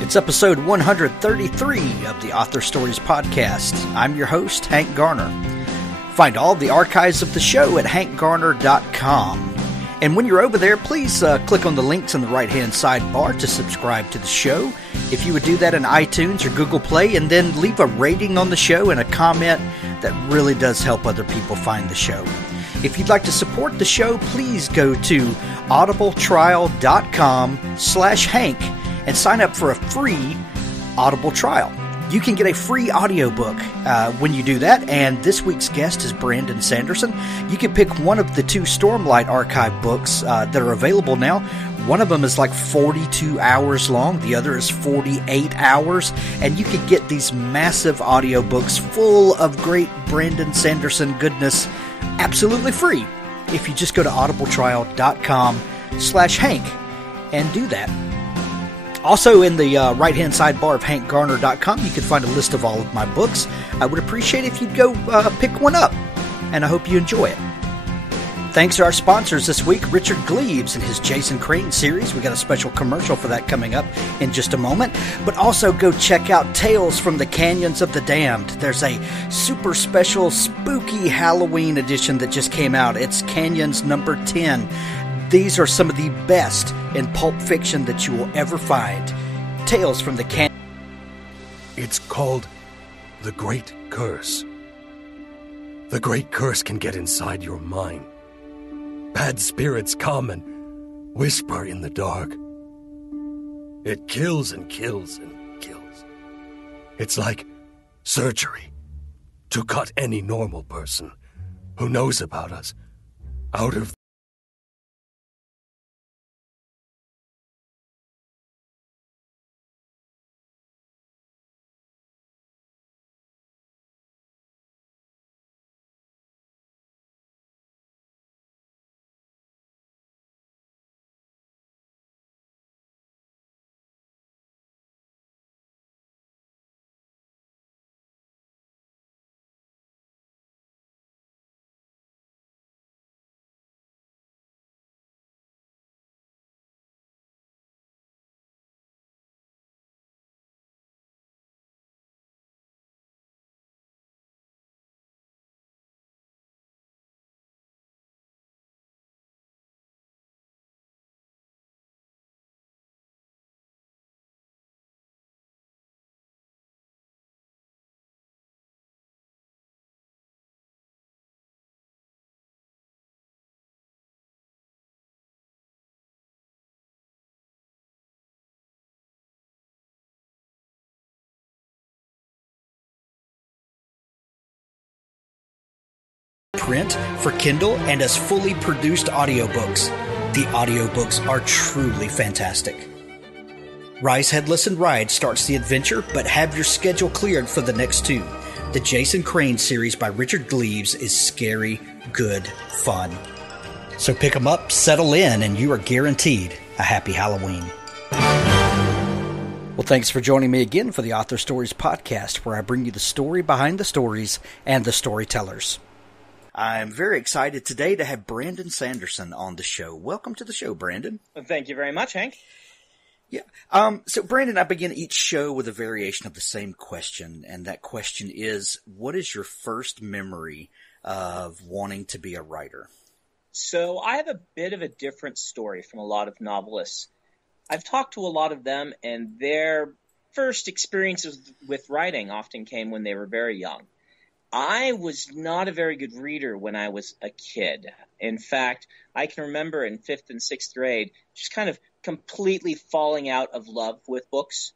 It's episode 133 of the Author Stories podcast. I'm your host, Hank Garner. Find all the archives of the show at hankgarner.com. And when you're over there, please click on the links in the right-hand sidebar to subscribe to the show. If you would do that in iTunes or Google Play, and then leave a rating on the show and a comment, that really does help other people find the show. If you'd like to support the show, please go to audibletrial.com/Hank and sign up for a free Audible trial. You can get a free audiobook when you do that, and this week's guest is Brandon Sanderson. You can pick one of the two Stormlight Archive books that are available now. One of them is like 42 hours long, the other is 48 hours, and you can get these massive audiobooks full of great Brandon Sanderson goodness absolutely free if you just go to audibletrial.com/Hank and do that. Also, in the right-hand sidebar of hankgarner.com, you can find a list of all of my books. I would appreciate if you'd go pick one up, and I hope you enjoy it. Thanks to our sponsors this week, Richard Gleaves and his Jason Crane series. We got a special commercial for that coming up in just a moment. But also go check out Tales from the Canyons of the Damned. There's a super special spooky Halloween edition that just came out. It's Canyons number 10. These are some of the best in pulp fiction that you will ever find. Tales from the Canyon. It's called The Great Curse. The Great Curse can get inside your mind. Bad spirits come and whisper in the dark. It kills and kills and kills. It's like surgery to cut any normal person who knows about us out of print for Kindle and as fully produced audiobooks. The audiobooks are truly fantastic. Rise Headless and Ride starts the adventure, but have your schedule cleared for the next two. The Jason Crane series by Richard Gleaves is scary, good fun. So pick them up, settle in, and you are guaranteed a happy Halloween. Well, thanks for joining me again for the Author Stories podcast, where I bring you the story behind the stories and the storytellers. I'm very excited today to have Brandon Sanderson on the show. Welcome to the show, Brandon. Well, thank you very much, Hank. Yeah. So, Brandon, I begin each show with a variation of the same question, and that question is, what is your first memory of wanting to be a writer? So I have a bit of a different story from a lot of novelists. I've talked to a lot of them, and their first experiences with writing often came when they were very young. I was not a very good reader when I was a kid. In fact, I can remember in 5th and 6th grade just kind of completely falling out of love with books.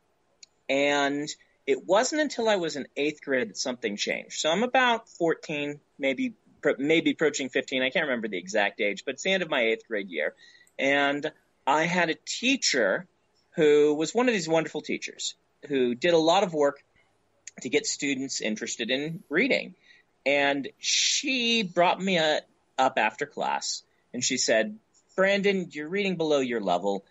And it wasn't until I was in 8th grade that something changed. So I'm about 14, maybe approaching 15. I can't remember the exact age, but it's the end of my 8th grade year. And I had a teacher who was one of these wonderful teachers who did a lot of work to get students interested in reading. And she brought me up after class, and she said, Brandon, you're reading below your level.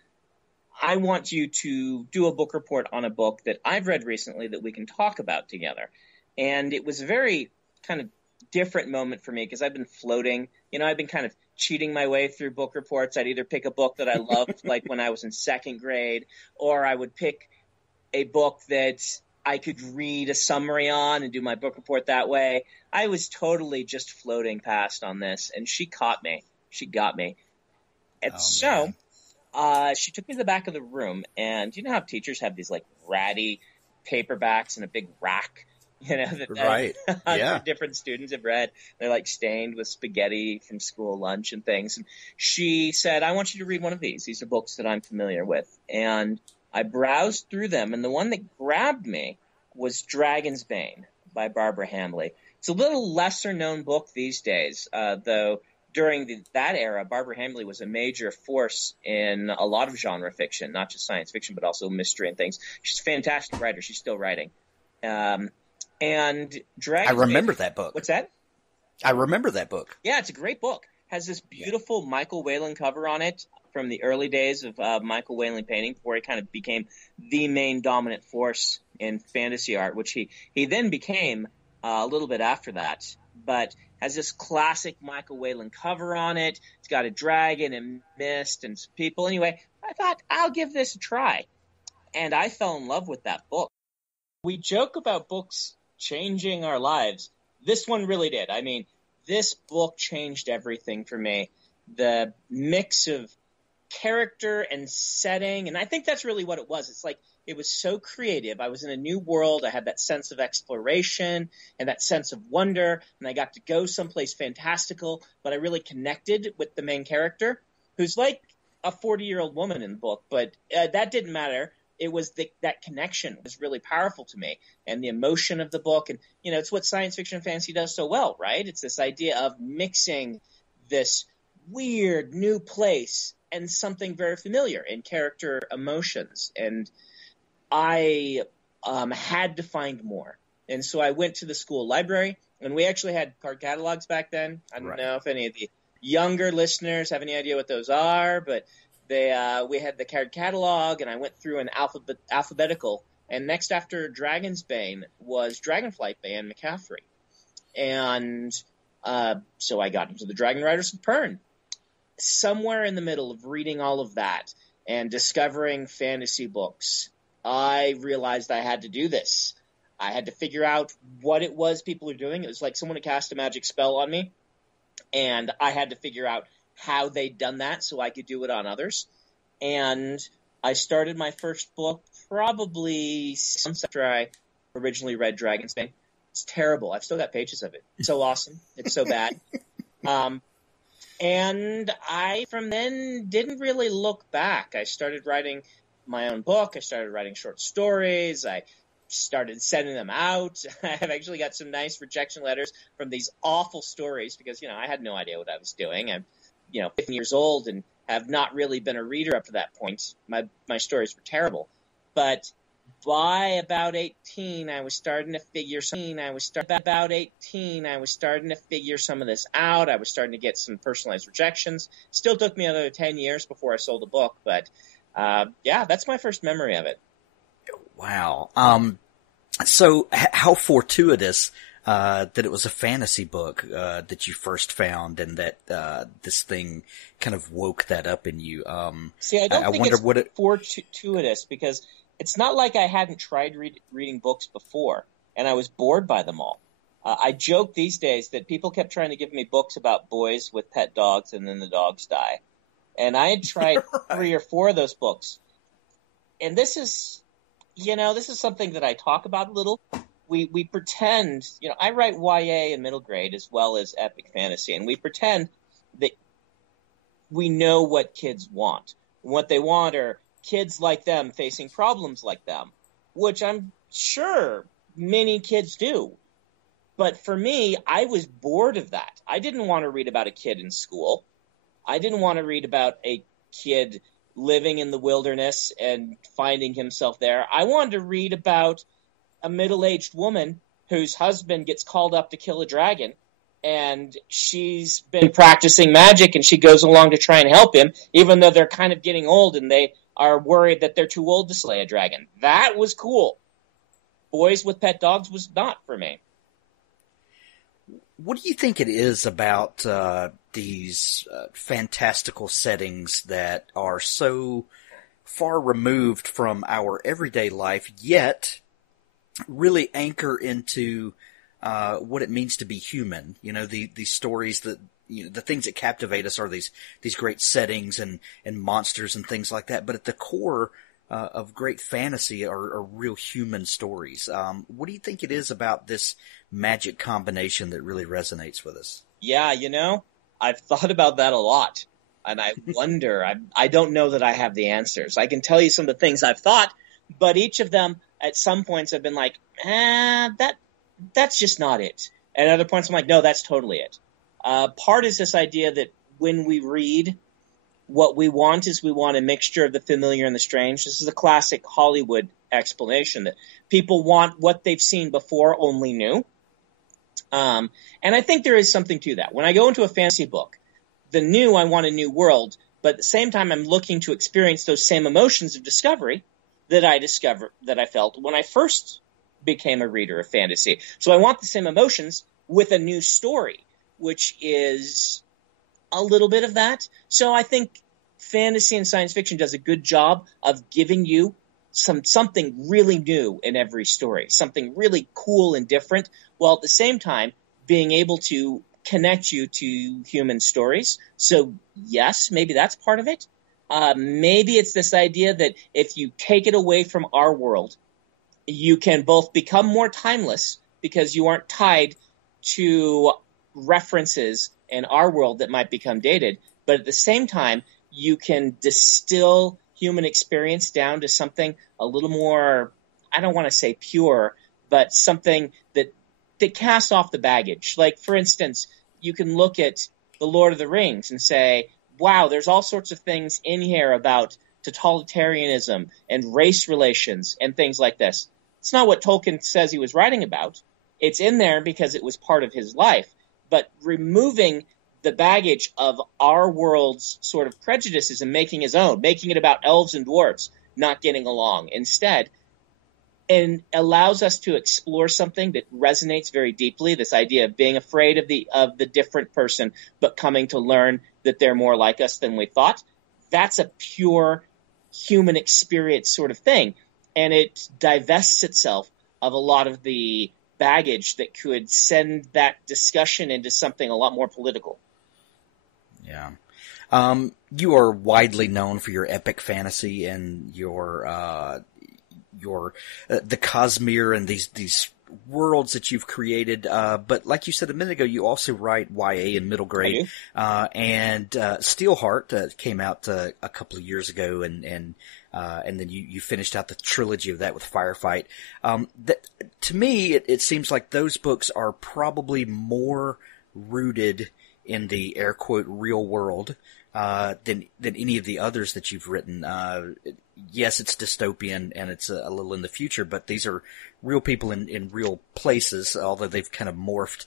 I want you to do a book report on a book that I've read recently that we can talk about together. And it was a very kind of different moment for me because I've been floating. I've been kind of cheating my way through book reports. I'd either pick a book that I loved, like when I was in 2nd grade, or I would pick a book that I could read a summary on and do my book report that way. I was totally just floating past on this, and she caught me. She got me. And she took me to the back of the room, and you know how teachers have these like ratty paperbacks in a big rack, you know, Right. Yeah. different students have read. They're like stained with spaghetti from school lunch and things. And she said, I want you to read one of these. These are books that I'm familiar with. And I browsed through them, and the one that grabbed me was Dragonsbane by Barbara Hambly. It's a little lesser known book these days, though during that era, Barbara Hambly was a major force in a lot of genre fiction, not just science fiction, but also mystery and things. She's a fantastic writer. She's still writing. And Dragonsbane, I remember that book. What's that? I remember that book. Yeah, it's a great book. Has this beautiful Michael Whelan cover on it from the early days of Michael Whelan painting, before he kind of became the main dominant force in fantasy art, which he then became a little bit after that. But has this classic Michael Whelan cover on it. It's got a dragon and mist and people. Anyway, I thought, I'll give this a try. And I fell in love with that book. We joke about books changing our lives. This one really did. I mean, this book changed everything for me. The mix of character and setting, and I think that's really what it was. It's like it was so creative. I was in a new world. I had that sense of exploration and that sense of wonder, and I got to go someplace fantastical, but I really connected with the main character, who's like a 40-year-old woman in the book, but that didn't matter. It was that connection was really powerful to me, and the emotion of the book. And, you know, it's what science fiction and fantasy does so well, right? It's this idea of mixing this weird new place and something very familiar in character emotions. And I had to find more. And so I went to the school library, and we actually had card catalogs back then. I don't know if any of the younger listeners have any idea what those are, but we had the card catalog, and I went through an alphabetical. And next after Dragonsbane was Dragonflight by Anne McCaffrey. And so I got into the Dragon Riders of Pern. Somewhere in the middle of reading all of that and discovering fantasy books, I realized I had to do this. I had to figure out what it was people were doing. It was like someone had cast a magic spell on me, and I had to figure out how they'd done that so I could do it on others. And I started my first book probably 6 months after I originally read Dragonsbane. It's terrible. I've still got pages of it. It's so awesome. It's so bad. And I, from then, didn't really look back. I started writing my own book. I started writing short stories. I started sending them out. I've actually got some nice rejection letters from these awful stories because, you know, I had no idea what I was doing. I'm, 15 years old and have not really been a reader up to that point. My stories were terrible. But by about 18, I was starting to figure some of this out. I was starting to get some personalized rejections. Still took me another 10 years before I sold a book, but that's my first memory of it. Wow. So how fortuitous that it was a fantasy book that you first found, and that this thing kind of woke that up in you. See, I don't think it's fortuitous, because it's not like I hadn't tried reading books before, and I was bored by them all. I joke these days that people kept trying to give me books about boys with pet dogs, and then the dogs die. And I had tried 3 or 4 of those books. And this is something that I talk about a little. We pretend, I write YA and middle grade as well as epic fantasy, and we pretend that we know what kids want. What they want are kids like them facing problems like them, which I'm sure many kids do. But for me, I was bored of that. I didn't want to read about a kid in school. I didn't want to read about a kid living in the wilderness and finding himself there. I wanted to read about a middle-aged woman whose husband gets called up to kill a dragon, and she's been practicing magic, and she goes along to try and help him, even though they're kind of getting old and they are worried that they're too old to slay a dragon. That was cool. Boys with pet dogs was not for me. What do you think it is about these fantastical settings that are so far removed from our everyday life, yet really anchor into what it means to be human. You know, these stories that, you know, the things that captivate us are these great settings and monsters and things like that. But at the core of great fantasy are real human stories. What do you think it is about this magic combination that really resonates with us? Yeah, you know, I've thought about that a lot. And I wonder, I don't know that I have the answers. I can tell you some of the things I've thought, but each of them at some points I've been like, that's just not it. And at other points I'm like, no, that's totally it. Part is this idea that when we read, what we want is we want a mixture of the familiar and the strange. This is a classic Hollywood explanation that people want what they've seen before, only new. And I think there is something to that. When I go into a fantasy book, the new, I want a new world, but at the same time, I'm looking to experience those same emotions of discovery that I felt when I first became a reader of fantasy. So I want the same emotions with a new story, which is a little bit of that. So I think fantasy and science fiction does a good job of giving you something really new in every story, something really cool and different, while at the same time being able to connect you to human stories. So yes, maybe that's part of it. Maybe it's this idea that if you take it away from our world, you can both become more timeless because you aren't tied to references in our world that might become dated, but at the same time, you can distill human experience down to something a little more, I don't want to say pure, but something that casts off the baggage. Like, for instance, you can look at The Lord of the Rings and say, wow, there's all sorts of things in here about totalitarianism and race relations and things like this. It's not what Tolkien says he was writing about. It's in there because it was part of his life. But removing the baggage of our world's sort of prejudices and making his own, making it about elves and dwarves not getting along instead, and allows us to explore something that resonates very deeply, this idea of being afraid of the different person, but coming to learn that they're more like us than we thought. That's a pure human experience sort of thing. And it divests itself of a lot of the baggage that could send that discussion into something a lot more political. Yeah. You are widely known for your epic fantasy and your the Cosmere and these worlds that you've created. But like you said a minute ago, you also write YA and middle grade. And Steelheart came out a couple of years ago, and then you finished out the trilogy of that with Firefight. To me, it seems like those books are probably more rooted in the air quote real world than any of the others that you've written. Yes, it's dystopian and it's a little in the future, but these are real people in real places, although they've kind of morphed.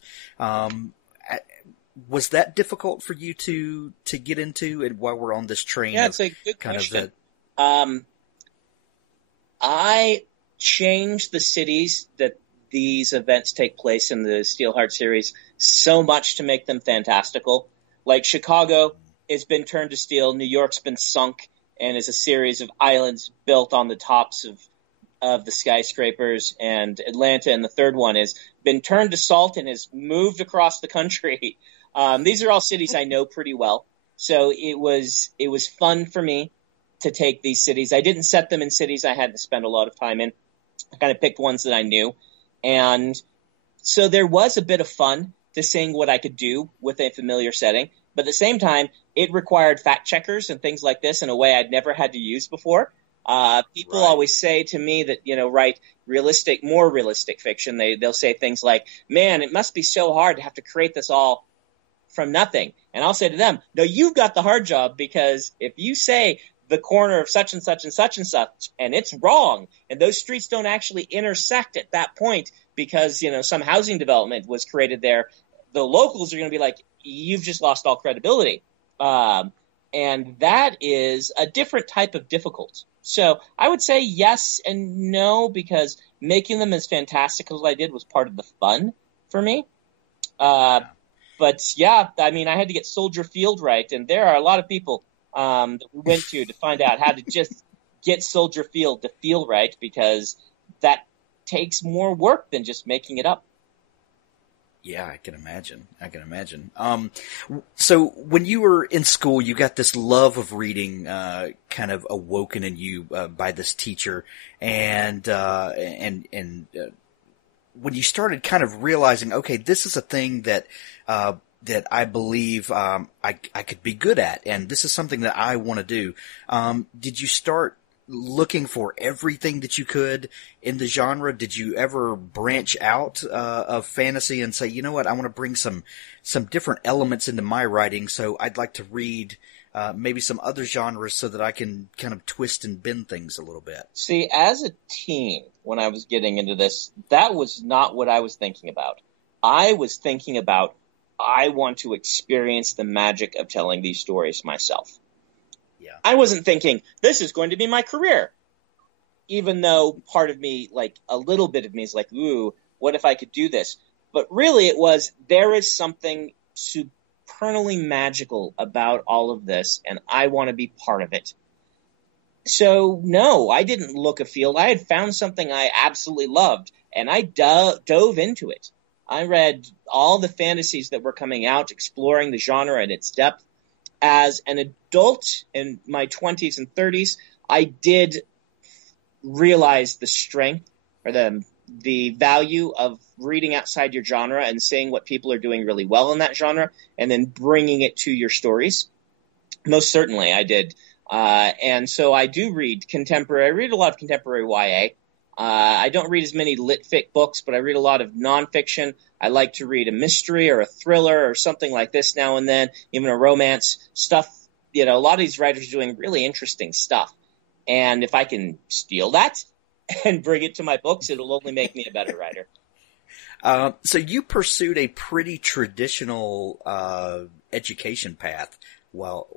Was that difficult for you to get into? And while we're on this train, yeah, it's a good kind question. Of I changed the cities that these events take place in the Steelheart series so much to make them fantastical. Like Chicago has been turned to steel, New York's been sunk, and is a series of islands built on the tops of the skyscrapers, and Atlanta, and the third one, has been turned to salt and has moved across the country. These are all cities I know pretty well, so it was fun for me to take these cities. I didn't set them in cities I had to spend a lot of time in. I kind of picked ones that I knew, and so there was a bit of fun to seeing what I could do with a familiar setting, but at the same time, it required fact checkers and things like this in a way I'd never had to use before. People always say to me that, write more realistic fiction. They'll say things like, man, it must be so hard to have to create this all from nothing. And I'll say to them, no, you've got the hard job, because if you say the corner of such and such and such and such, and it's wrong, and those streets don't actually intersect at that point because, some housing development was created there, the locals are going to be like, you've just lost all credibility. And that is a different type of difficult. So I would say yes and no, because making them as fantastic as I did was part of the fun for me. But yeah, I mean, I had to get Soldier Field right, and there are a lot of people that we went to find out how to just get Soldier Field to feel right, because that takes more work than just making it up. Yeah, I can imagine. So when you were in school, you got this love of reading, kind of awoken in you, by this teacher. And when you started kind of realizing, okay, this is a thing that I believe, I could be good at, and this is something that I want to do. Did you start looking for everything that you could in the genre? Did you ever branch out of fantasy and say, you know what, I want to bring some different elements into my writing, so I'd like to read maybe some other genres so that I can kind of twist and bend things a little bit? See, as a teen, when I was getting into this, that was not what I was thinking about. I was thinking about, I want to experience the magic of telling these stories myself. Yeah. I wasn't thinking, this is going to be my career. Even though part of me, like a little bit of me is like, ooh, what if I could do this? But really it was, there is something supernally magical about all of this, and I want to be part of it. So no, I didn't look afield. I had found something I absolutely loved, and I dove into it. I read all the fantasies that were coming out, exploring the genre and its depth. As an adult in my 20s and 30s, I did realize the strength or the value of reading outside your genre and seeing what people are doing really well in that genre and then bringing it to your stories. Most certainly I did. And so I do read contemporary. I read a lot of contemporary YA. I don't read as many lit fic books, but I read a lot of nonfiction. I like to read a mystery or a thriller or something like this now and then, even a romance stuff. You know, a lot of these writers are doing really interesting stuff. And if I can steal that and bring it to my books, it'll only make me a better writer. So you pursued a pretty traditional education path. Well,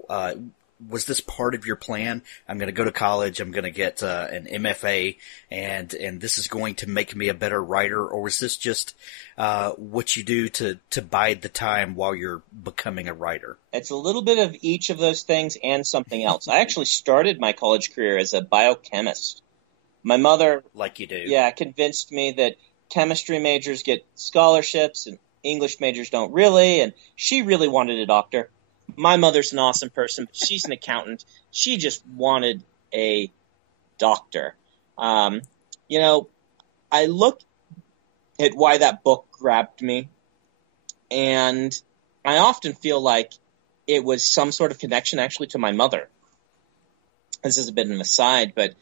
was this part of your plan? I'm going to go to college. I'm going to get an MFA, and this is going to make me a better writer. Or was this just what you do to bide the time while you're becoming a writer? It's a little bit of each of those things and something else. I actually started my college career as a biochemist. My mother, like you do, convinced me that chemistry majors get scholarships and English majors don't really, and she really wanted a doctor. My mother's an awesome person, but she's an accountant. She just wanted a doctor. I look at why that book grabbed me, and I often feel like it was some sort of connection actually to my mother. This is a bit of an aside, but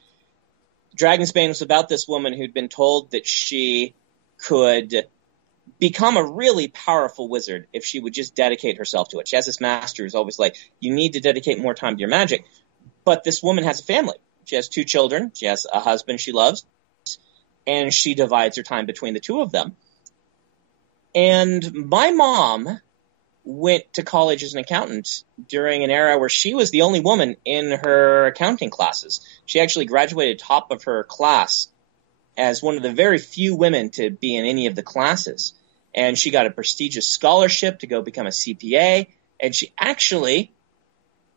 Dragonsbane was about this woman who'd been told that she could become a really powerful wizard if she would just dedicate herself to it. She has this master who's always like, you need to dedicate more time to your magic. But this woman has a family. She has 2 children. She has a husband she loves. And she divides her time between the 2 of them. And my mom went to college as an accountant during an era where she was the only woman in her accounting classes. She actually graduated top of her class as one of the very few women to be in any of the classes. And she got a prestigious scholarship to go become a CPA. And she actually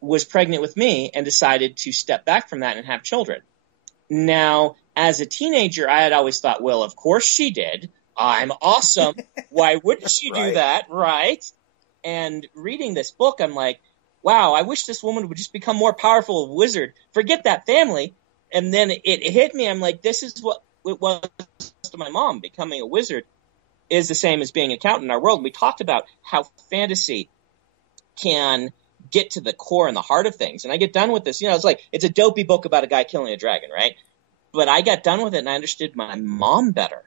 was pregnant with me and decided to step back from that and have children. Now, as a teenager, I had always thought, well, of course she did. I'm awesome. Why wouldn't she do that? Right. And reading this book, I'm like, wow, I wish this woman would just become more powerful a wizard. Forget that family. And then it hit me. I'm like, this is what it was to my mom. Becoming a wizard is the same as being an accountant in our world. And we talked about how fantasy can get to the core and the heart of things. And I get done with this. It's like, it's a dopey book about a guy killing a dragon, right? But I got done with it and I understood my mom better,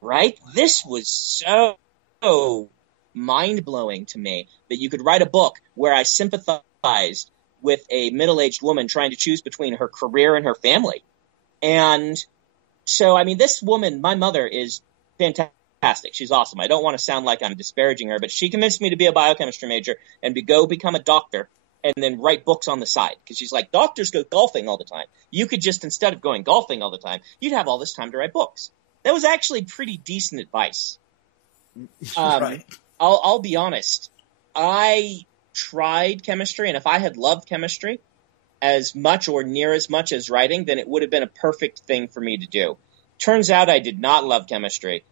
right? This was so mind-blowing to me that you could write a book where I sympathized with a middle-aged woman trying to choose between her career and her family. And so, I mean, this woman, my mother, is fantastic. She's awesome. I don't want to sound like I'm disparaging her, but she convinced me to be a biochemistry major and to go become a doctor and then write books on the side. Because she's like, doctors go golfing all the time. You could just, instead of going golfing all the time, you'd have all this time to write books. That was actually pretty decent advice. Right. I'll be honest. I tried chemistry, and if I had loved chemistry, as much or near as much as writing, then it would have been a perfect thing for me to do. Turns out I did not love chemistry.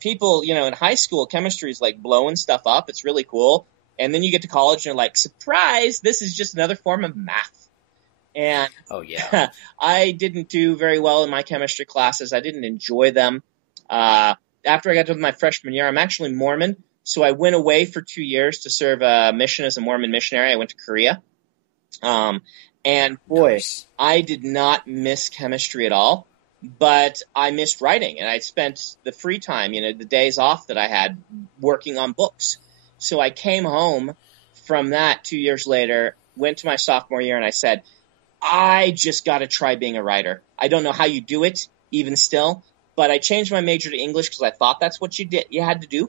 People, in high school, chemistry is like blowing stuff up. It's really cool. And then you get to college and you're like, surprise, this is just another form of math. And oh yeah, I didn't do very well in my chemistry classes. I didn't enjoy them. After I got to my freshman year, I'm actually Mormon. So I went away for 2 years to serve a mission as a Mormon missionary. I went to Korea. And boy, nice. I did not miss chemistry at all, but I missed writing, and I spent the free time, the days off that I had working on books. So I came home from that 2 years later, went to my sophomore year, and I said, I just got to try being a writer. I don't know how you do it, even still, but I changed my major to English because I thought that's what you had to do.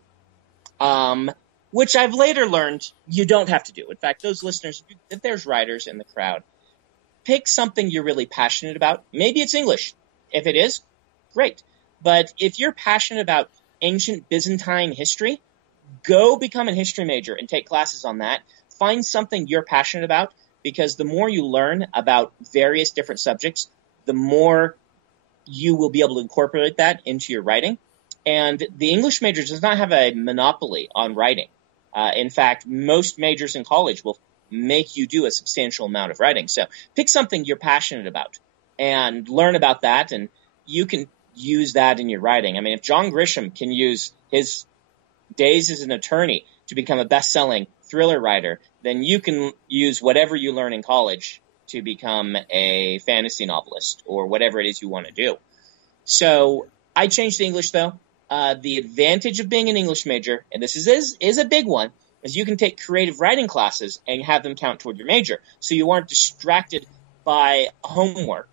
Which I've later learned you don't have to do. In fact, those listeners, if there's writers in the crowd, pick something you're really passionate about. Maybe it's English. If it is, great. But if you're passionate about ancient Byzantine history, go become a history major and take classes on that. Find something you're passionate about, because the more you learn about various different subjects, the more you will be able to incorporate that into your writing. And the English major does not have a monopoly on writing. In fact, most majors in college will make you do a substantial amount of writing. So pick something you're passionate about and learn about that, and you can use that in your writing. I mean, if John Grisham can use his days as an attorney to become a best-selling thriller writer, then you can use whatever you learn in college to become a fantasy novelist or whatever it is you want to do. So I changed to English, though. The advantage of being an English major, and this is a big one, is you can take creative writing classes and have them count toward your major. So you aren't distracted by homework.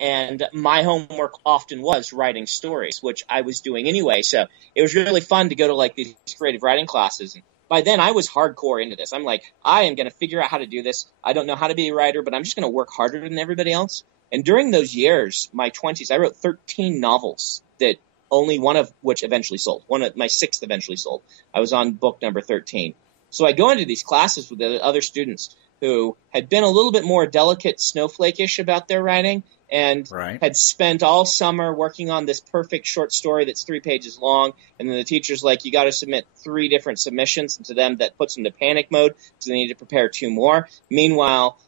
And my homework often was writing stories, which I was doing anyway. So it was really fun to go to like these creative writing classes. And by then I was hardcore into this. I'm like, I am going to figure out how to do this. I don't know how to be a writer, but I'm just going to work harder than everybody else. And during those years, my 20s, I wrote 13 novels that only one of which eventually sold. My sixth eventually sold. I was on book number 13. So I go into these classes with the other students who had been a little bit more delicate, snowflake-ish about their writing, and had spent all summer working on this perfect short story that's 3 pages long. And then the teacher's like, you got to submit 3 different submissions. And to them, that puts them into panic mode because they need to prepare 2 more. Meanwhile,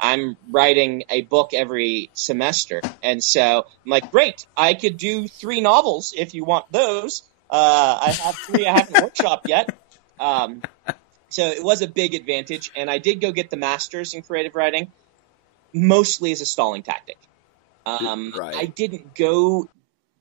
I'm writing a book every semester. And so I'm like, great, I could do 3 novels if you want those. I have 3 I haven't workshopped yet. So it was a big advantage. And I did go get the master's in creative writing, mostly as a stalling tactic. I didn't go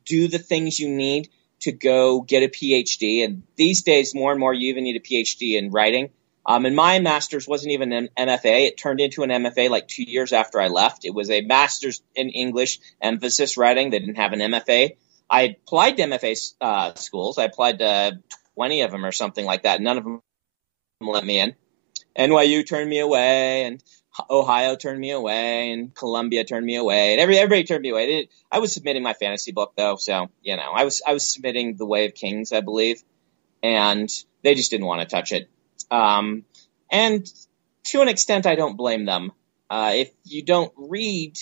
do the things you need to go get a PhD. And these days, more and more, you even need a PhD in writing. And my master's wasn't even an MFA. It turned into an MFA like 2 years after I left. It was a master's in English, emphasis writing. They didn't have an MFA. I applied to MFA schools. I applied to 20 of them or something like that. None of them let me in. NYU turned me away, and Ohio turned me away, and Columbia turned me away, and everybody turned me away. I was submitting my fantasy book, though, so I was submitting The Way of Kings, I believe, and they just didn't want to touch it. And to an extent, I don't blame them. If you don't read,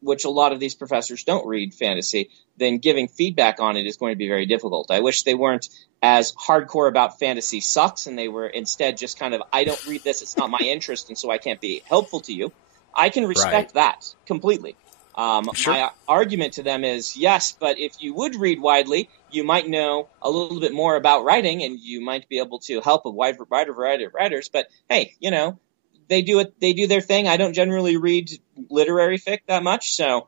which a lot of these professors don't read fantasy, then giving feedback on it is going to be very difficult. I wish they weren't as hardcore about fantasy sucks, and they were instead just kind of, I don't read this, it's not my interest, and so I can't be helpful to you. I can respect that completely. Sure. My argument to them is, yes, but if you would read widely, you might know a little bit more about writing, and you might be able to help a wide variety of writers. But hey, they do their thing. I don't generally read literary fic that much, so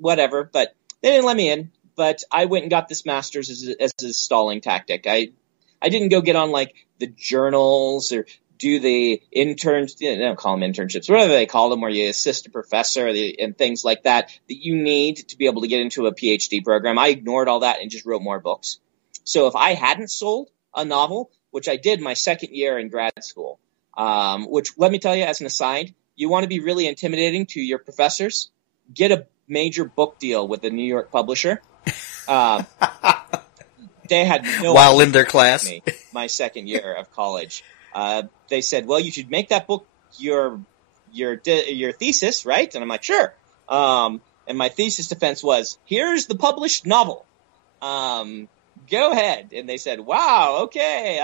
whatever. But they didn't let me in. But I went and got this master's as a stalling tactic. I didn't go get on like the journals or do the interns, they don't call them internships, whatever they call them, where you assist a professor and things like that you need to be able to get into a PhD program. I ignored all that and just wrote more books. So if I hadn't sold a novel, which I did my second year in grad school, which let me tell you as an aside, you want to be really intimidating to your professors, get a major book deal with a New York publisher. They had no while in their class. Me, my second year of college. They said, well, you should make that book your your thesis, right? And I'm like, sure. And my thesis defense was, here's the published novel. Go ahead. And they said, wow, okay.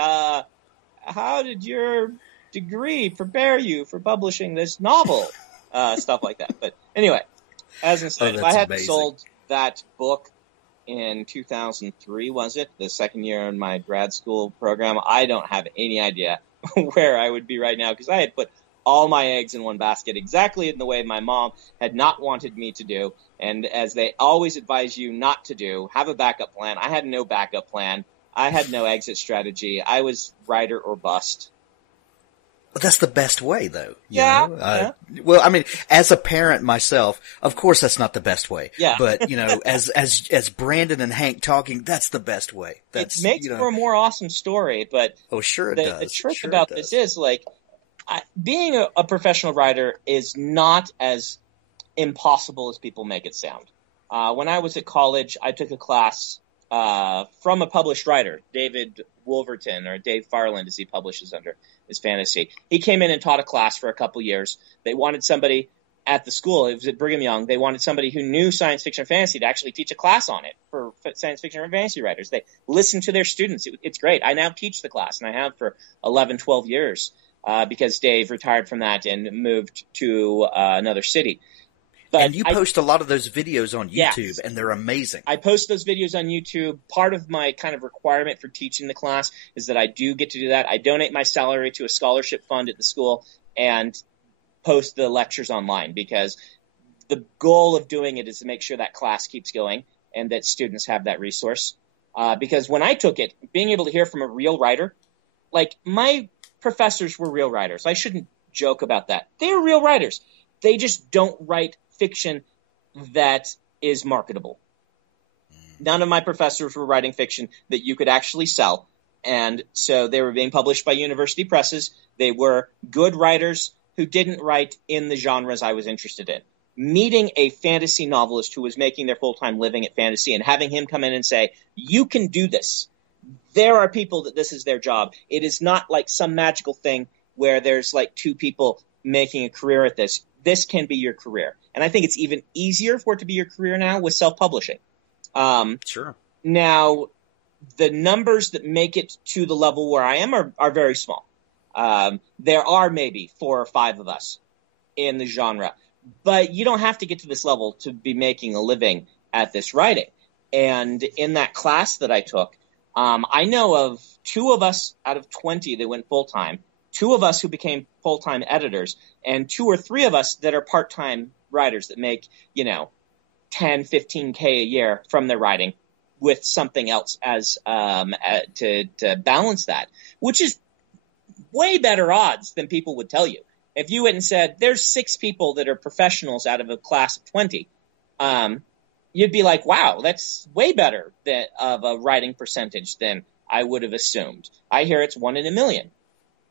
How did your degree prepare you for publishing this novel? Stuff like that. But anyway, as I said, if I hadn't sold that book in 2003, was it? The second year in my grad school program, I don't have any idea where I would be right now, because I had put all my eggs in one basket, exactly in the way my mom had not wanted me to do. And as they always advise you not to do, have a backup plan. I had no backup plan. I had no exit strategy. I was writer or bust. But that's the best way, though. Yeah. Well, I mean, as a parent myself, of course that's not the best way. Yeah. But, as Brandon and Hank talking, that's the best way. It makes for a more awesome story, but oh, sure it does. The truth about this is, like, being a professional writer is not as impossible as people make it sound. When I was at college, I took a class from a published writer, David Wolverton, or Dave Farland, as he publishes under his fantasy. He came in and taught a class for a couple years. They wanted somebody at the school. It was at Brigham Young. They wanted somebody who knew science fiction and fantasy to actually teach a class on it for science fiction and fantasy writers. They listened to their students. It's great. I now teach the class, and I have for 11, 12 years. Because Dave retired from that and moved to another city. But and you post a lot of those videos on YouTube, yes, and they're amazing. I post those videos on YouTube. Part of my kind of requirement for teaching the class is that I do get to do that. I donate my salary to a scholarship fund at the school and post the lectures online, because the goal of doing it is to make sure that class keeps going and that students have that resource. Because when I took it, being able to hear from a real writer, like my professors were real writers. I shouldn't joke about that. They're real writers. They just don't write fiction that is marketable. None of my professors were writing fiction that you could actually sell. And so they were being published by university presses. They were good writers who didn't write in the genres I was interested in. Meeting a fantasy novelist who was making their full-time living at fantasy and having him come in and say, you can do this. There are people that this is their job. It is not like some magical thing where there's like two people making a career at this. This can be your career. And I think it's even easier for it to be your career now with self-publishing. Sure. Now, the numbers that make it to the level where I am are very small. There are maybe 4 or 5 of us in the genre. But you don't have to get to this level to be making a living at this writing. And in that class that I took, I know of 2 of us out of 20 that went full-time, 2 of us who became full-time editors, and 2 or 3 of us that are part-time writers that make, 10, 15K a year from their writing with something else as to balance that, which is way better odds than people would tell you. If you went and said, there's 6 people that are professionals out of a class of 20, you'd be like, wow, that's way better of a writing percentage than I would have assumed. I hear it's 1 in a million.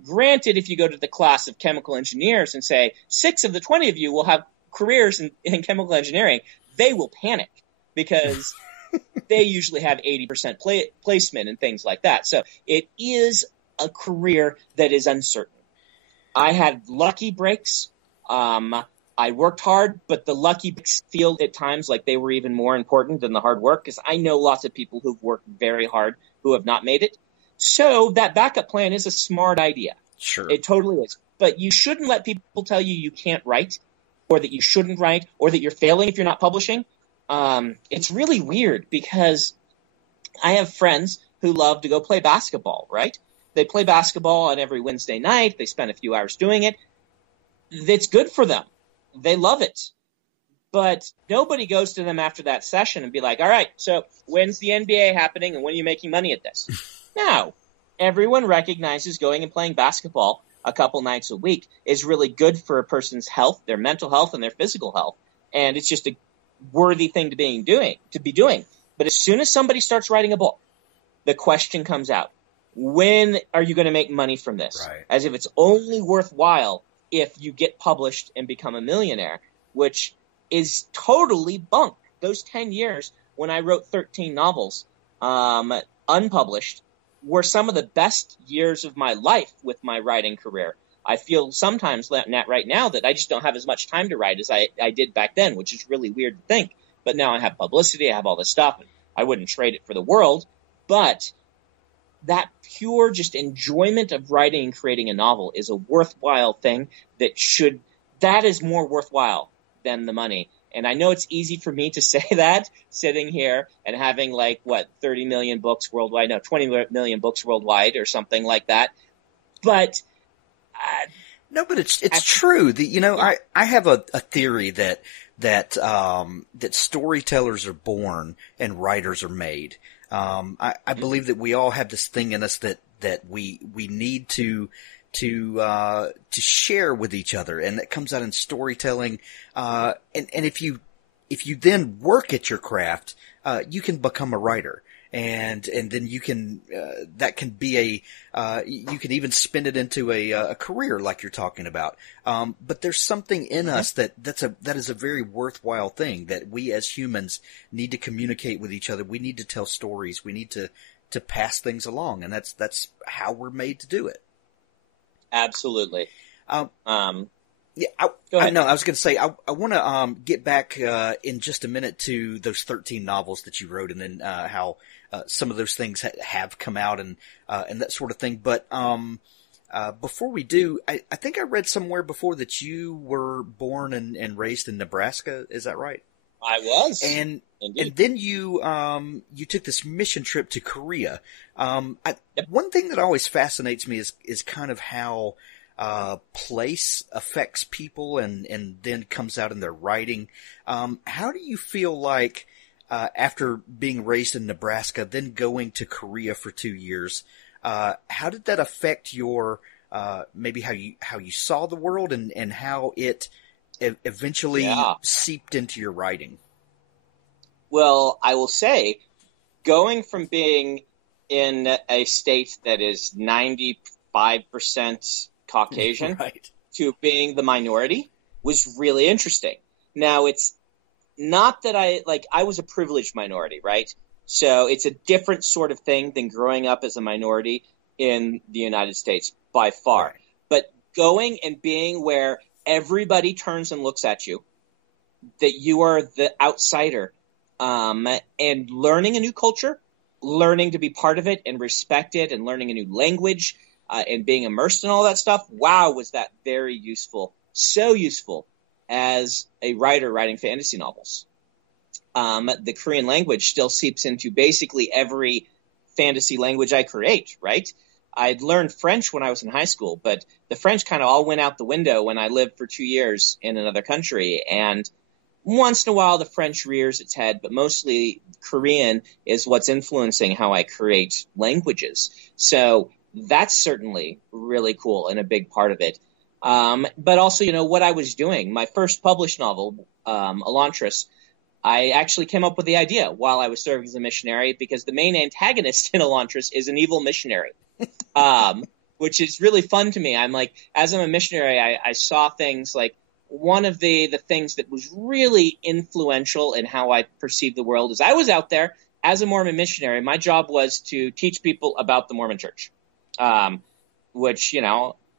Granted, if you go to the class of chemical engineers and say 6 of the 20 of you will have careers in chemical engineering, they will panic because they usually have 80% placement and things like that. So it is a career that is uncertain. I had lucky breaks. I worked hard, but the lucky breaks feel at times like they were even more important than the hard work, because I know lots of people who've worked very hard who have not made it. So that backup plan is a smart idea. Sure. It totally is. But you shouldn't let people tell you can't write, or that you shouldn't write, or that you're failing if you're not publishing. It's really weird, because I have friends who love to go play basketball, right? They play basketball on every Wednesday night. They spend a few hours doing it. It's good for them. They love it. But nobody goes to them after that session and be like, all right, so when's the NBA happening and when are you making money at this? Now, everyone recognizes going and playing basketball a couple nights a week is really good for a person's health, their mental health, and their physical health. And it's just a worthy thing to be doing. But as soon as somebody starts writing a book, the question comes out, when are you going to make money from this? Right. As if it's only worthwhile if you get published and become a millionaire, which is totally bunk. Those 10 years when I wrote 13 novels, unpublished, were some of the best years of my life with my writing career. I feel sometimes right now that I just don't have as much time to write as I did back then, which is really weird to think. But now I have publicity, I have all this stuff, and I wouldn't trade it for the world. But that pure just enjoyment of writing and creating a novel is a worthwhile thing that is more worthwhile than the money. And I know it's easy for me to say that sitting here and having 30 million books worldwide, no, 20 million books worldwide or something like that. But no, but it's true. I have a theory that storytellers are born and writers are made. I believe that we all have this thing in us that we need to share with each other, and that comes out in storytelling. And if you then work at your craft, you can become a writer. And then you can, that can be you can even spin it into a career like you're talking about. But there's something in us that is a very worthwhile thing, that we as humans need to communicate with each other. We need to tell stories. We need to pass things along. And that's how we're made to do it. Absolutely. Yeah, Go ahead. I was going to say, I want to get back in just a minute to those 13 novels that you wrote, and then how some of those things have come out and that sort of thing. But before we do, I think I read somewhere before that you were born and raised in Nebraska. Is that right? I was. And Indeed. then you took this mission trip to Korea. One thing that always fascinates me is kind of how place affects people and then comes out in their writing. How do you feel like after being raised in Nebraska, then going to Korea for 2 years, how did that affect your maybe how you saw the world and how it eventually seeped into your writing? Well, I will say, going from being in a state that is 95% Caucasian right. to being the minority was really interesting. Now, it's not that I was a privileged minority, right? So it's a different sort of thing than growing up as a minority in the United States by far. Right. But going and being where everybody turns and looks at you, that you are the outsider, and learning a new culture, learning to be part of it and respect it, and learning a new language, and being immersed in all that stuff. Wow, was that very useful. So useful as a writer writing fantasy novels. The Korean language still seeps into basically every fantasy language I create, right? I'd learned French when I was in high school, but the French kind of all went out the window when I lived for 2 years in another country. And once in a while, the French rears its head, but mostly Korean is what's influencing how I create languages. So that's certainly really cool and a big part of it. But also, what I was doing, my first published novel, Elantris, I actually came up with the idea while I was serving as a missionary, because the main antagonist in Elantris is an evil missionary, which is really fun to me. I'm like, as I'm a missionary, I saw things like one of the things that was really influential in how I perceived the world is I was out there as a Mormon missionary. My job was to teach people about the Mormon church, which,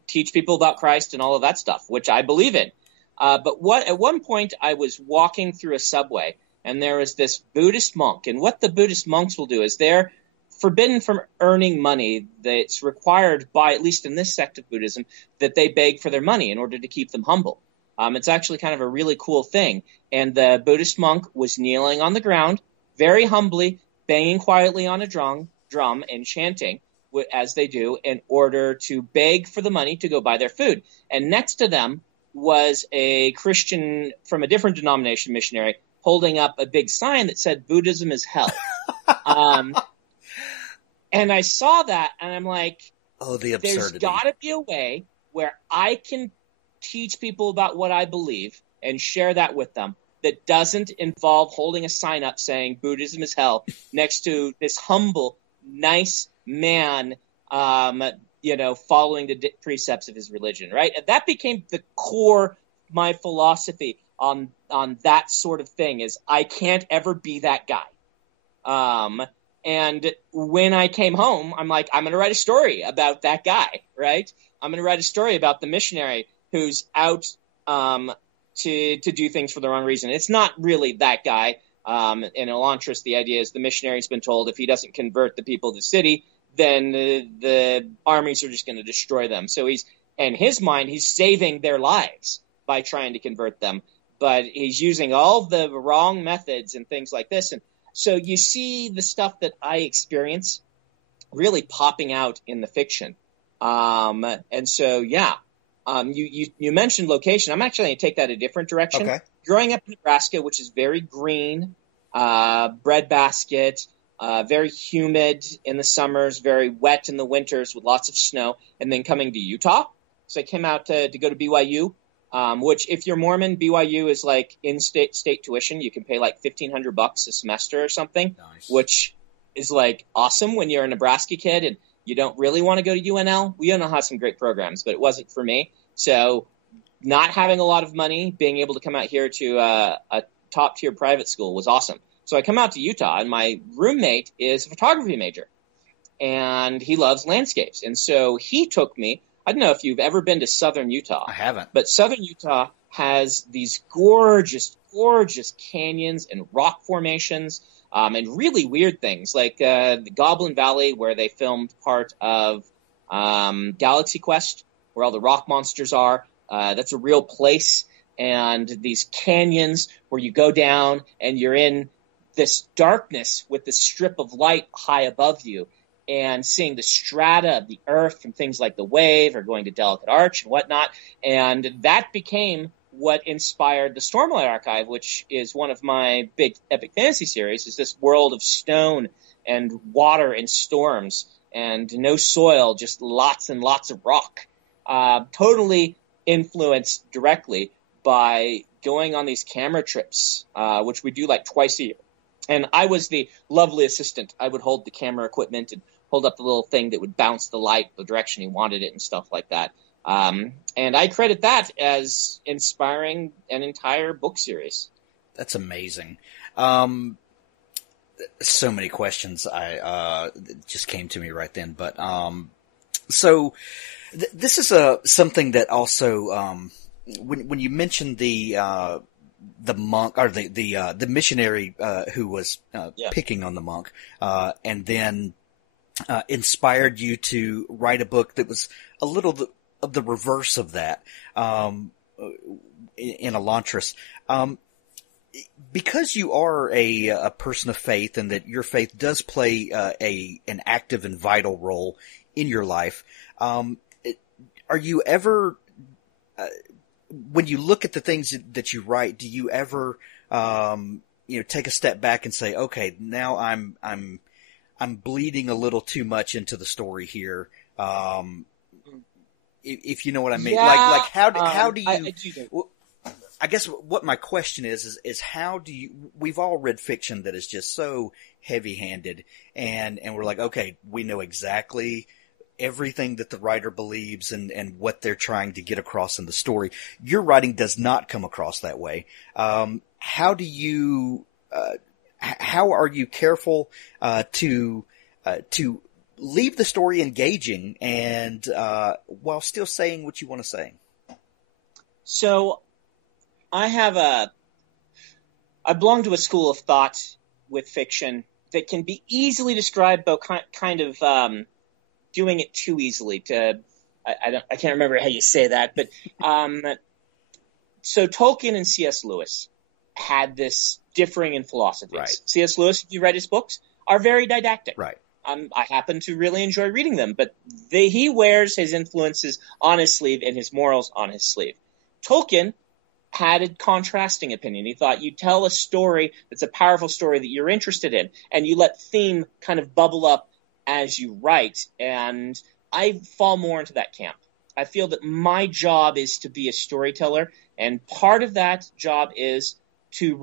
teach people about Christ and all of that stuff, which I believe in. But at one point I was walking through a subway and there was this Buddhist monk, and what the Buddhist monks will do is they're forbidden from earning money. That's required by, at least in this sect of Buddhism, that they beg for their money in order to keep them humble. It's actually kind of a really cool thing. And the Buddhist monk was kneeling on the ground, very humbly, banging quietly on a drum and chanting, as they do, in order to beg for the money to go buy their food. And next to them was a Christian from a different denomination missionary holding up a big sign that said Buddhism is hell. And I saw that and I'm like, oh, the absurdity. There's got to be a way where I can teach people about what I believe and share that with them that doesn't involve holding a sign up saying Buddhism is hell next to this humble, nice man, following the precepts of his religion, right? And that became the core, my philosophy on that sort of thing is I can't ever be that guy. And when I came home, I'm like, I'm going to write a story about that guy, right? I'm going to write a story about the missionary who's out to do things for the wrong reason. It's not really that guy. In Elantris, the idea is the missionary's been told if he doesn't convert the people of the city, then the armies are just going to destroy them. So in his mind, he's saving their lives by trying to convert them. But he's using all the wrong methods and things like this. And so you see the stuff that I experience really popping out in the fiction. And so, yeah, you mentioned location. I'm actually going to take that a different direction. Okay. Growing up in Nebraska, which is very green, breadbasket, very humid in the summers, very wet in the winters with lots of snow, and then coming to Utah. So I came out to go to BYU, which if you're Mormon, BYU is like in-state tuition. You can pay like $1,500 a semester or something, Nice. Which is like awesome when you're a Nebraska kid and you don't really want to go to UNL. UNL has some great programs, but it wasn't for me. So not having a lot of money, being able to come out here to a top-tier private school was awesome. So I come out to Utah, and my roommate is a photography major, and he loves landscapes. And so he took me. I don't know if you've ever been to southern Utah. I haven't. But southern Utah has these gorgeous, gorgeous canyons and rock formations and really weird things like the Goblin Valley, where they filmed part of Galaxy Quest, where all the rock monsters are. That's a real place. And these canyons where you go down and you're in this darkness with this strip of light high above you, and seeing the strata of the earth from things like the Wave or going to Delicate Arch and whatnot. And that became what inspired the Stormlight Archive, which is one of my big epic fantasy series, is this world of stone and water and storms and no soil, just lots and lots of rock. Totally influenced directly by going on these camera trips, which we do like twice a year. And I was the lovely assistant. I would hold the camera equipment and hold up the little thing that would bounce the light the direction he wanted it and stuff like that. And I credit that as inspiring an entire book series. That's amazing. So many questions just came to me right then. But so this is something that also when you mentioned the monk or the missionary who was picking on the monk and then inspired you to write a book that was a little of the reverse of that in Elantris. Because you are a person of faith and that your faith does play an active and vital role in your life, are you ever when you look at the things that you write, do you ever take a step back and say, okay, now I'm bleeding a little too much into the story here? If you know what I mean, like how do you? I guess what my question is how do you? We've all read fiction that is just so heavy-handed, and we're like, okay, we know exactly everything that the writer believes and what they're trying to get across in the story. Your writing does not come across that way. How do you? How are you careful to leave the story engaging and while still saying what you want to say? So I belong to a school of thought with fiction that can be easily described, though kind of doing it too easily. I can't remember how you say that, but so Tolkien and CS Lewis had this differing in philosophies. Right. C.S. Lewis, if you read his books, are very didactic. Right. I happen to really enjoy reading them, but he wears his influences on his sleeve and his morals on his sleeve. Tolkien had a contrasting opinion. He thought you tell a story that's a powerful story that you're interested in, and you let theme kind of bubble up as you write, and I fall more into that camp. I feel that my job is to be a storyteller, and part of that job is to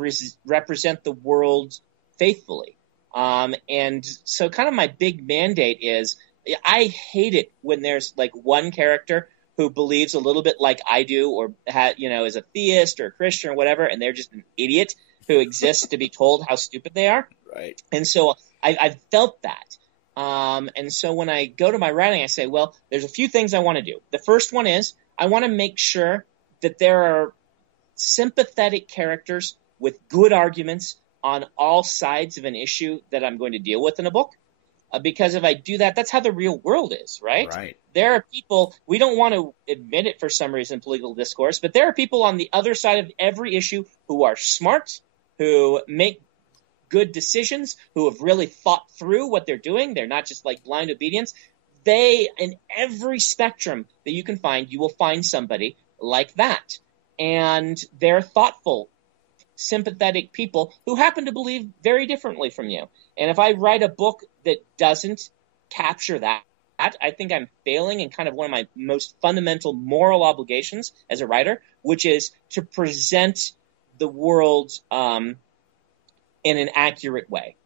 represent the world faithfully. And so kind of my big mandate is I hate it when there's like one character who believes a little bit like I do or is a theist or a Christian or whatever, and they're just an idiot who exists to be told how stupid they are. Right. And so I've felt that. And so when I go to my writing, I say, well, there's a few things I want to do. The first one is I want to make sure that there are sympathetic characters with good arguments on all sides of an issue that I'm going to deal with in a book. Because if I do that, that's how the real world is, right? Right. There are people, we don't want to admit it for some reason, political discourse, but there are people on the other side of every issue who are smart, who make good decisions, who have really thought through what they're doing. They're not just like blind obedience. They, in every spectrum that you can find, you will find somebody like that. And they're thoughtful, sympathetic people who happen to believe very differently from you. And if I write a book that doesn't capture that, I think I'm failing in kind of one of my most fundamental moral obligations as a writer, which is to present the world in an accurate way,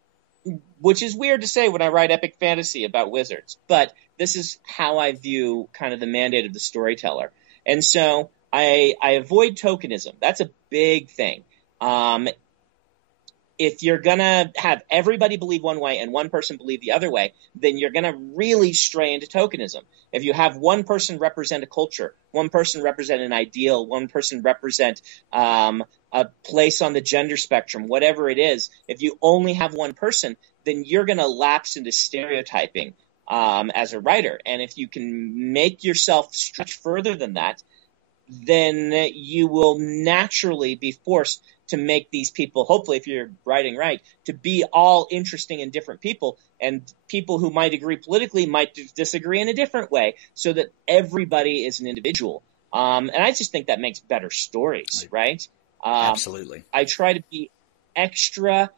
which is weird to say when I write epic fantasy about wizards. But this is how I view kind of the mandate of the storyteller. And so I avoid tokenism. That's a big thing. If you're going to have everybody believe one way and one person believe the other way, then you're going to really stray into tokenism. If you have one person represent a culture, one person represent an ideal, one person represent a place on the gender spectrum, whatever it is, if you only have one person, then you're going to lapse into stereotyping as a writer. And if you can make yourself stretch further than that, then you will naturally be forced to make these people, hopefully if you're writing right, to be all interesting and different people, and people who might agree politically might disagree in a different way, so that everybody is an individual. And I just think that makes better stories, right? Absolutely. I try to be extra,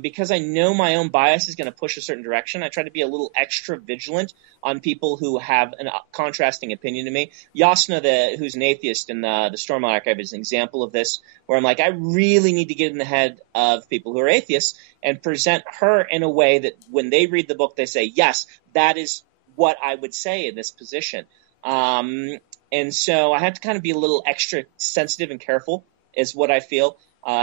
because I know my own bias is going to push a certain direction. I try to be a little extra vigilant on people who have a contrasting opinion to me. Yasna, who's an atheist in the Stormlight Archive, is an example of this, where I'm like, I really need to get in the head of people who are atheists and present her in a way that when they read the book, they say, yes, that is what I would say in this position. And so I have to kind of be a little extra sensitive and careful is what I feel.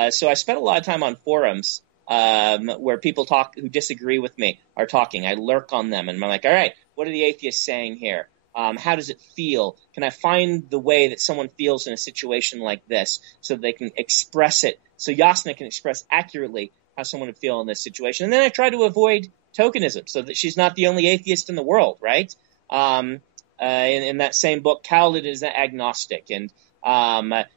So I spent a lot of time on forums where people who disagree with me are talking. I lurk on them and I'm like, all right, what are the atheists saying here? How does it feel? Can I find the way that someone feels in a situation like this so they can express it, so Yasna can express accurately how someone would feel in this situation? And then I try to avoid tokenism so that she's not the only atheist in the world, right? In that same book, Kaladin is an agnostic, and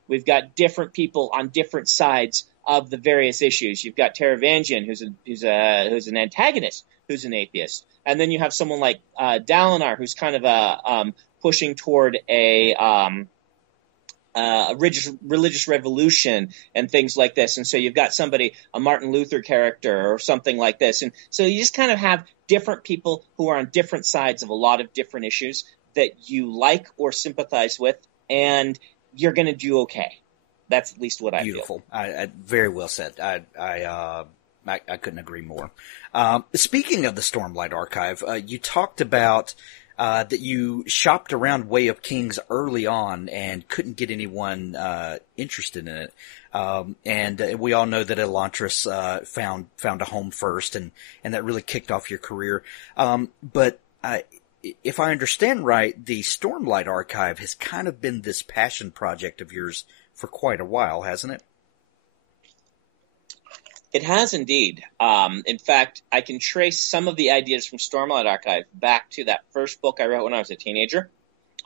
we've got different people on different sides of the various issues. You've got Taravangian, who's an antagonist, who's an atheist, and then you have someone like Dalinar, who's kind of pushing toward a religious revolution and things like this. And so you've got a Martin Luther character or something like this. And so you just kind of have different people who are on different sides of a lot of different issues that you like or sympathize with, and you're going to do okay. That's at least what I feel. Beautiful. Very well said. I couldn't agree more. Speaking of the Stormlight Archive, you talked about that you shopped around Way of Kings early on and couldn't get anyone interested in it. And we all know that Elantris found a home first, and that really kicked off your career. But if I understand right, the Stormlight Archive has kind of been this passion project of yours for quite a while, hasn't it? It has indeed. In fact, I can trace some of the ideas from Stormlight Archive back to that first book I wrote when I was a teenager.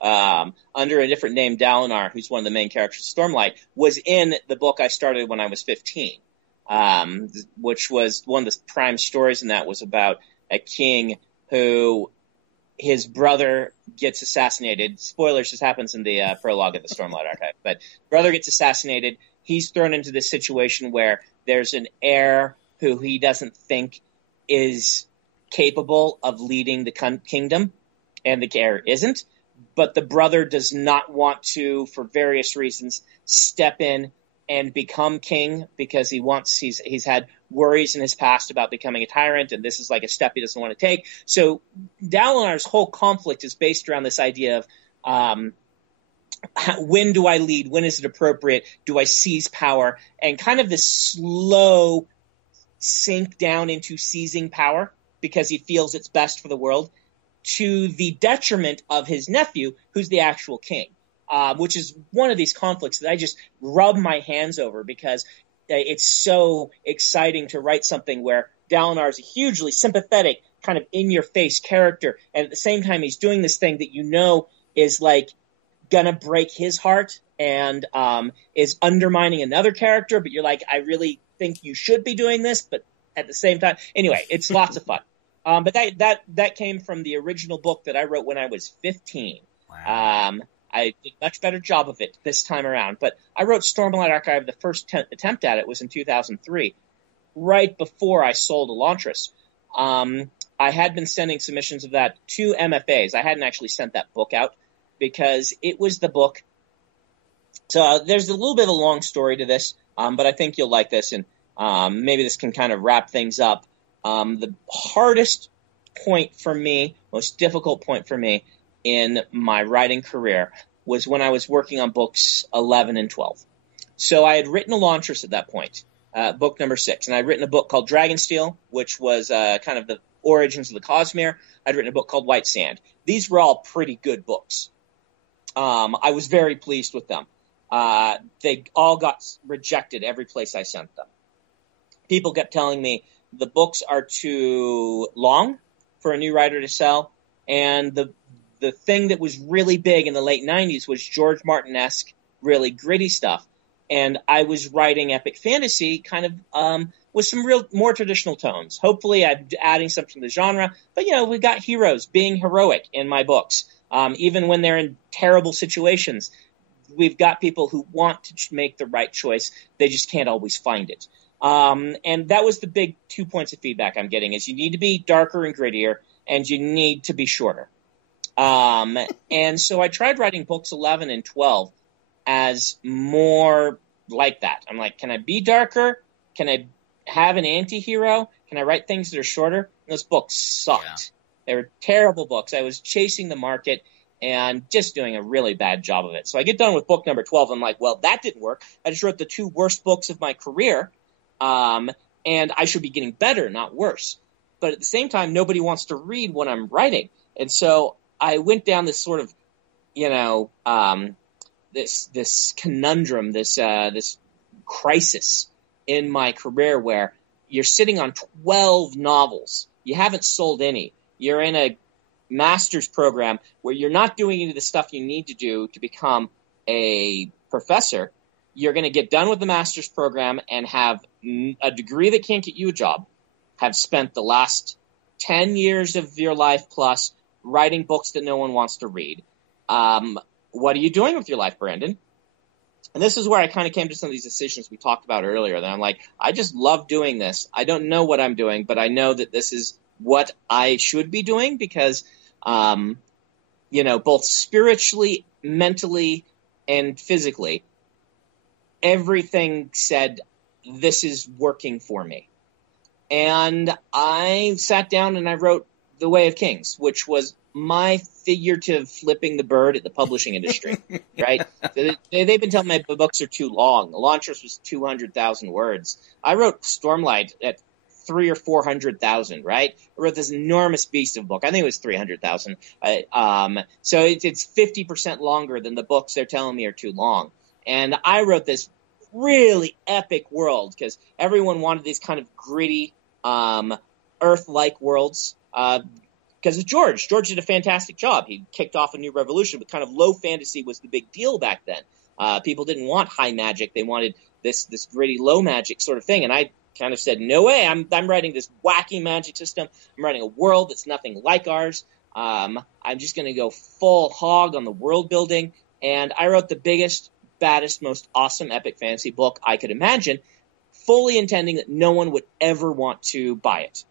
Under a different name, Dalinar, who's one of the main characters of Stormlight, was in the book I started when I was 15, which was one of the prime stories in that was about a king who his brother gets assassinated. Spoilers, this happens in the prologue of the Stormlight Archive. But brother gets assassinated. He's thrown into this situation where there's an heir who he doesn't think is capable of leading the kingdom, and the heir isn't. But the brother does not want to, for various reasons, step in and become king because he's had worries in his past about becoming a tyrant, and this is like a step he doesn't want to take. So Dalinar's whole conflict is based around this idea of when do I lead? When is it appropriate? Do I seize power? And kind of this slow sink down into seizing power because he feels it's best for the world, to the detriment of his nephew, who's the actual king, which is one of these conflicts that I just rub my hands over because it's so exciting to write something where Dalinar is a hugely sympathetic, kind of in-your-face character, and at the same time he's doing this thing that you know is like gonna break his heart and is undermining another character, but you're like, I really think you should be doing this, but at the same time, anyway, it's lots of fun. But that came from the original book that I wrote when I was 15. Wow. I did a much better job of it this time around. But I wrote Stormlight Archive. The first attempt at it was in 2003, right before I sold Elantris. I had been sending submissions of that to MFAs. I hadn't actually sent that book out because it was the book. So there's a little bit of a long story to this, but I think you'll like this, and maybe this can kind of wrap things up. The hardest point for me, most difficult point for me in my writing career was when I was working on books 11 and 12. So I had written Elantris at that point, book number 6, and I'd written a book called Dragonsteel, which was kind of the origins of the Cosmere. I'd written a book called White Sand. These were all pretty good books. I was very pleased with them. They all got rejected every place I sent them. People kept telling me the books are too long for a new writer to sell, and the thing that was really big in the late 90s was George Martin-esque, really gritty stuff. And I was writing epic fantasy kind of with some real more traditional tones. Hopefully I'm adding something to the genre, but we got heroes being heroic in my books. Even when they're in terrible situations, we've got people who want to make the right choice. They just can't always find it. And that was the big 2 points of feedback I'm getting is you need to be darker and grittier, and you need to be shorter. And so I tried writing books 11 and 12 as more like that. I'm like, can I be darker? Can I have an anti-hero? Can I write things that are shorter? And those books sucked. Yeah. They were terrible books. I was chasing the market and just doing a really bad job of it. So I get done with book number 12. I'm like, well, that didn't work. I just wrote the 2 worst books of my career. And I should be getting better, not worse. But at the same time, nobody wants to read what I'm writing. And so I went down this sort of, this conundrum, this crisis in my career where you're sitting on 12 novels. You haven't sold any. You're in a master's program where you're not doing any of the stuff you need to do to become a professor. You're going to get done with the master's program and have a degree that can't get you a job, have spent the last 10 years of your life plus writing books that no one wants to read. What are you doing with your life, Brandon? And this is where I kind of came to some of these decisions we talked about earlier. That I'm like, I just love doing this. I don't know what I'm doing, but I know that this is what I should be doing because, both spiritually, mentally, and physically, everything said, this is working for me. And I sat down and I wrote The Way of Kings, which was my figurative flipping the bird at the publishing industry, right? They've been telling me my books are too long. Elantris was 200,000 words. I wrote Stormlight at 300,000 or 400,000, right? I wrote this enormous beast of a book. I think it was 300,000. So it's 50% longer than the books they're telling me are too long. And I wrote this really epic world because everyone wanted these kind of gritty, Earth-like worlds. Because of George. George did a fantastic job. He kicked off a new revolution, but kind of low fantasy was the big deal back then. People didn't want high magic. They wanted this gritty low magic sort of thing. And I kind of said, no way. I'm writing this wacky magic system. I'm writing a world that's nothing like ours. I'm just going to go full hog on the world building. And I wrote the biggest, baddest, most awesome epic fantasy book I could imagine, fully intending that no one would ever want to buy it.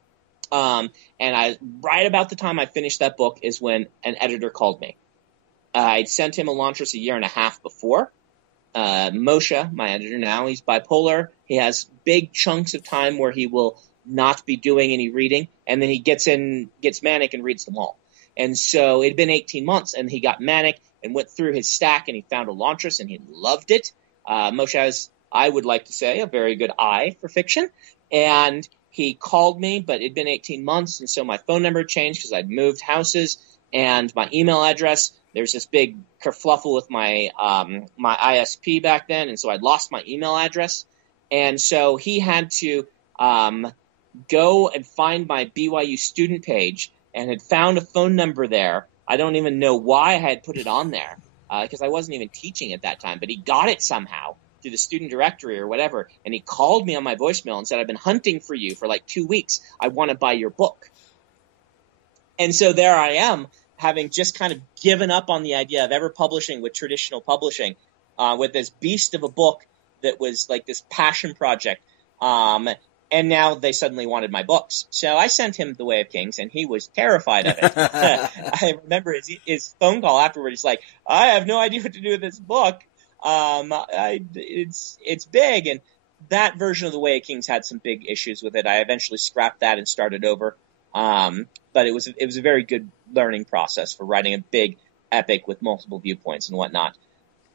And right about the time I finished that book is when an editor called me. I'd sent him Elantris a year and a half before. Moshe, my editor now, he's bipolar. He has big chunks of time where he will not be doing any reading, and then he gets manic and reads them all. And so it had been 18 months, and he got manic and went through his stack, and he found Elantris, and he loved it. Moshe has, I would like to say, a very good eye for fiction, and he called me, but it'd been 18 months, and so my phone number had changed because I'd moved houses, and my email address, there's this big kerfluffle with my my ISP back then, and so I'd lost my email address. And so he had to go and find my BYU student page and had found a phone number there. I don't even know why I had put it on there because I wasn't even teaching at that time, but he got it somehow through the student directory or whatever, and he called me on my voicemail and said, I've been hunting for you for like 2 weeks. I want to buy your book. And so there I am, having just kind of given up on the idea of ever publishing with traditional publishing, with this beast of a book that was like this passion project. And now they suddenly wanted my books. So I sent him The Way of Kings, and he was terrified of it. I remember his phone call afterward. He's like, I have no idea what to do with this book. It's big. And that version of The Way of Kings had some big issues with it. I eventually scrapped that and started over. But it was a very good learning process for writing a big epic with multiple viewpoints and whatnot.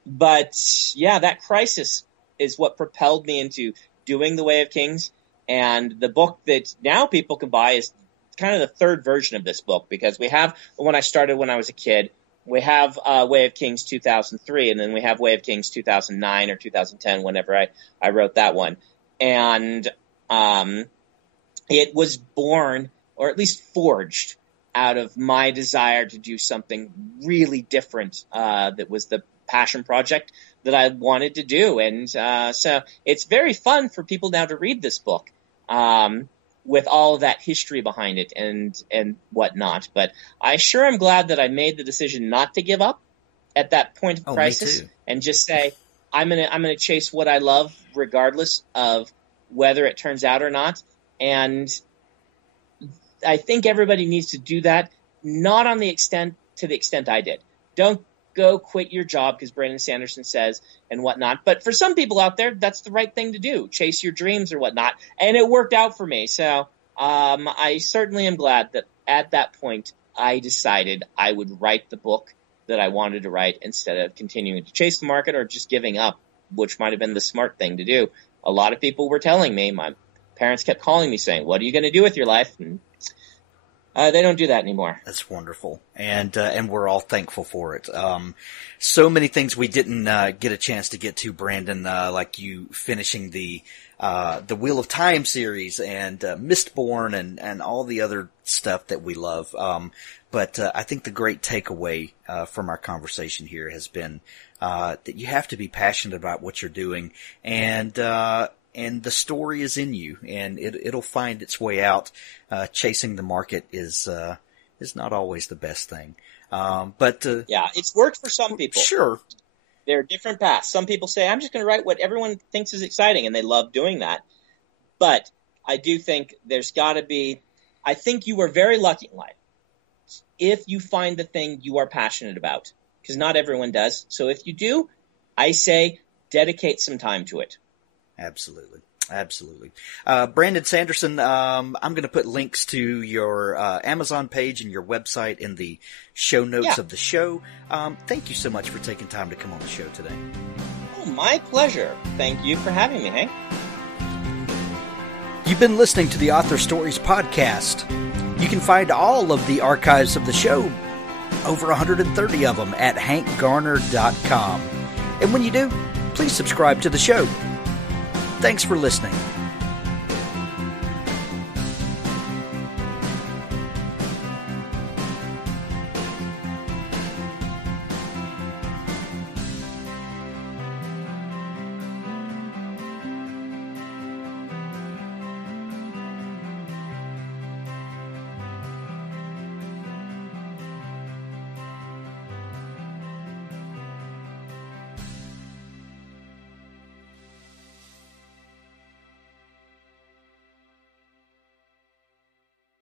But yeah, that crisis is what propelled me into doing The Way of Kings. And the book that now people can buy is kind of the third version of this book, because we have the one I started when I was a kid. We have Way of Kings 2003, and then we have Way of Kings 2009 or 2010, whenever I wrote that one. And it was born, or at least forged, out of my desire to do something really different that was the passion project that I wanted to do. And so it's very fun for people now to read this book with all of that history behind it and whatnot. But I sure am glad that I made the decision not to give up at that point of crisis and just say, I'm gonna chase what I love regardless of whether it turns out or not. And I think everybody needs to do that, not to the extent I did. Don't go quit your job because Brandon Sanderson says and whatnot. But for some people out there, that's the right thing to do. Chase your dreams or whatnot. And it worked out for me. So I certainly am glad that at that point I decided I would write the book that I wanted to write instead of continuing to chase the market or just giving up, which might have been the smart thing to do. A lot of people were telling me, my parents kept calling me saying, what are you going to do with your life? And they don't do that anymore. That's wonderful. And we're all thankful for it. So many things we didn't get a chance to get to, Brandon, like you finishing the Wheel of Time series and Mistborn and all the other stuff that we love. But I think the great takeaway from our conversation here has been that you have to be passionate about what you're doing, and the story is in you, and it'll find its way out. Chasing the market is not always the best thing. But yeah, it's worked for some people. Sure. There are different paths. Some people say, I'm just going to write what everyone thinks is exciting, and they love doing that. But I do think there's got to be, I think you are very lucky in life if you find the thing you are passionate about, because not everyone does. So if you do, I say dedicate some time to it. Absolutely. Absolutely. Brandon Sanderson, I'm going to put links to your Amazon page and your website in the show notes of the show. Thank you so much for taking time to come on the show today. Oh, my pleasure. Thank you for having me, Hank. You've been listening to the Author Stories podcast. You can find all of the archives of the show, over 130 of them, at hankgarner.com. And when you do, please subscribe to the show. Thanks for listening.